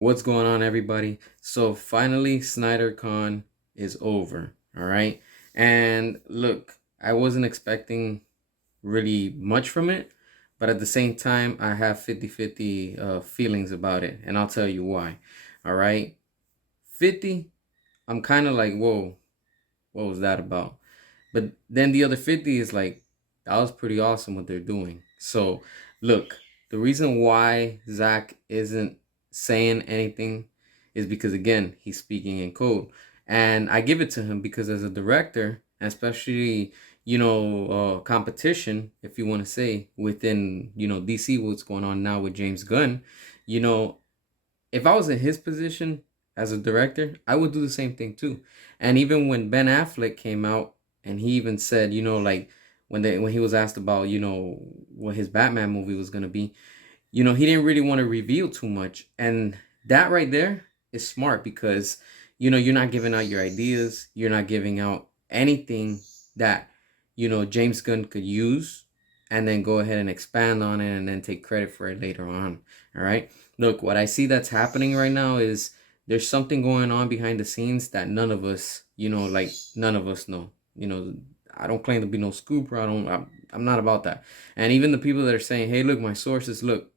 What's going on, everybody? So finally, Snyder Con is over. All right. And look, I wasn't expecting really much from it, but at the same time, I have 50-50 feelings about it. And I'll tell you why. All right. 50, I'm kind of like, whoa, what was that about? But then the other 50 is like, that was pretty awesome what they're doing. So look, the reason why Zach isn't saying anything is because again, he's speaking in code. And I give it to him because as a director, especially, competition, if you want to say, within, DC, what's going on now with James Gunn, you know, if I was in his position as a director, I would do the same thing too. And even when Ben Affleck came out and he even said, like when he was asked about, what his Batman movie was gonna be, he didn't really want to reveal too much. And that right there is smart because, you're not giving out your ideas, you're not giving out anything that, James Gunn could use and then go ahead and expand on it and then take credit for it later on. All right. Look, what I see that's happening right now is there's something going on behind the scenes that none of us, none of us know. I don't claim to be no scooper. I'm not about that. And even the people that are saying, "Hey, look, my sources, look,"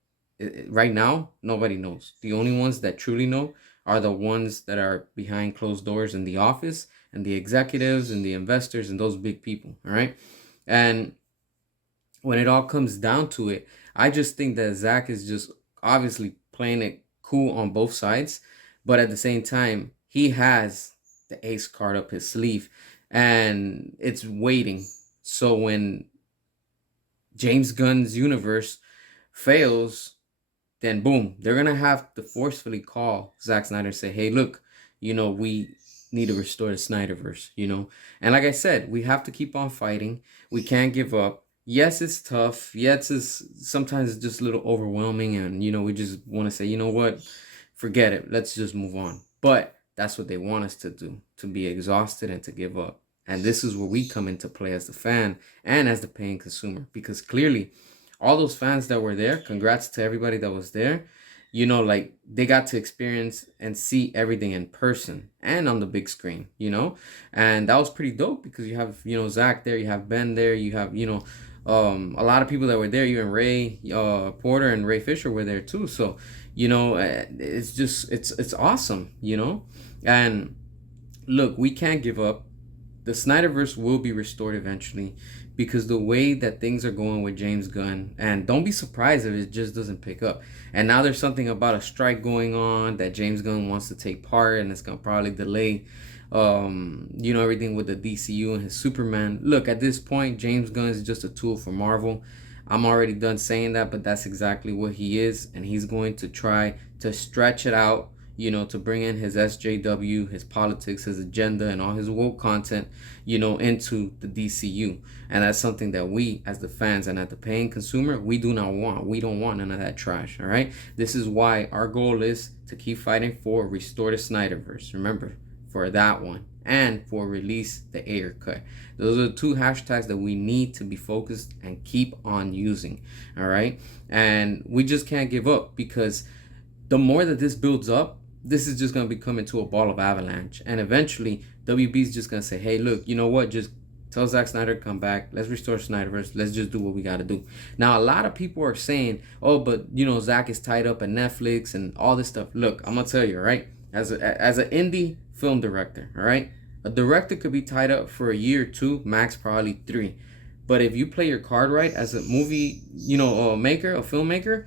right now, nobody knows. The only ones that truly know are the ones that are behind closed doors in the office and the executives and the investors and those big people. All right. And when it all comes down to it, I just think that Zach is just obviously playing it cool on both sides, but at the same time, he has the ace card up his sleeve and it's waiting. So when James Gunn's universe fails, then boom, they're gonna have to forcefully call Zack Snyder and say, "Hey, look, we need to restore the Snyderverse." And like I said, we have to keep on fighting. We can't give up. Yes, it's tough. Yes, it's sometimes it's just a little overwhelming, and we just want to say, you know what, forget it. Let's just move on. But that's what they want us to do, to be exhausted and to give up. And this is where we come into play as the fan and as the paying consumer, because clearly all those fans that were there, congrats to everybody that was there. Like they got to experience and see everything in person and on the big screen. And that was pretty dope because you have, Zach there, you have Ben there, you have, a lot of people that were there, even Ray Porter and Ray Fisher were there too. So, it's just, it's awesome. And look, we can't give up. The Snyderverse will be restored eventually because the way that things are going with James Gunn, and don't be surprised if it just doesn't pick up. And now there's something about a strike going on that James Gunn wants to take part, and it's gonna probably delay, everything with the DCU and his Superman. Look, at this point, James Gunn is just a tool for Marvel. I'm already done saying that, but that's exactly what he is, and he's going to try to stretch it out, to bring in his SJW, his politics, his agenda, and all his woke content, into the DCU. And that's something that we, as the fans and as the paying consumer, we do not want. We don't want none of that trash, all right? This is why our goal is to keep fighting for restore the Snyderverse. Remember, for that one. And for release the Ayer cut. Those are the two hashtags that we need to be focused and keep on using, all right? And we just can't give up because the more that this builds up, this is just going to become into a ball of avalanche. And eventually, WB is just going to say, "Hey, look, you know what? Just tell Zack Snyder to come back. Let's restore Snyderverse. Let's just do what we got to do." Now, a lot of people are saying, "Oh, but, Zack is tied up at Netflix and all this stuff." Look, I'm going to tell you, right? As an indie film director, all right? A director could be tied up for a year or two, max probably 3. But if you play your card right as a movie, a filmmaker,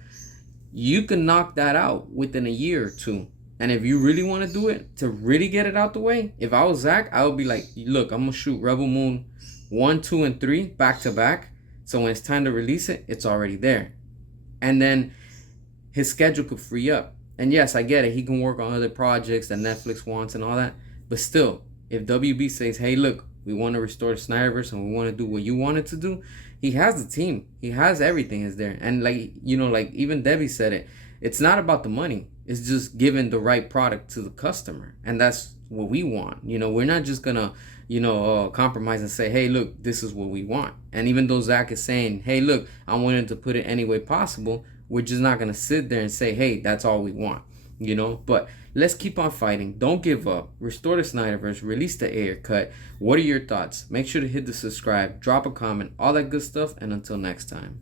you can knock that out within a year or two. And if you really want to do it, to really get it out the way, if I was Zach, I would be like, "Look, I'm going to shoot Rebel Moon 1, 2, and 3 back to back. So when it's time to release it, it's already there." And then his schedule could free up. And yes, I get it. He can work on other projects that Netflix wants and all that. But still, if WB says, "Hey, look, we want to restore the Snyderverse and we want to do what you wanted to do," he has the team. He has everything is there. And like even Debbie said it, it's not about the money. It's just giving the right product to the customer. And that's what we want. We're not just going to, compromise and say, "Hey, look, this is what we want." And even though Zach is saying, "Hey, look, I'm willing to put it any way possible," we're just not going to sit there and say, "Hey, that's all we want." you know. But let's keep on fighting. Don't give up. Restore the Snyderverse. Release the Ayer cut. What are your thoughts? Make sure to hit the subscribe, drop a comment, all that good stuff. And until next time.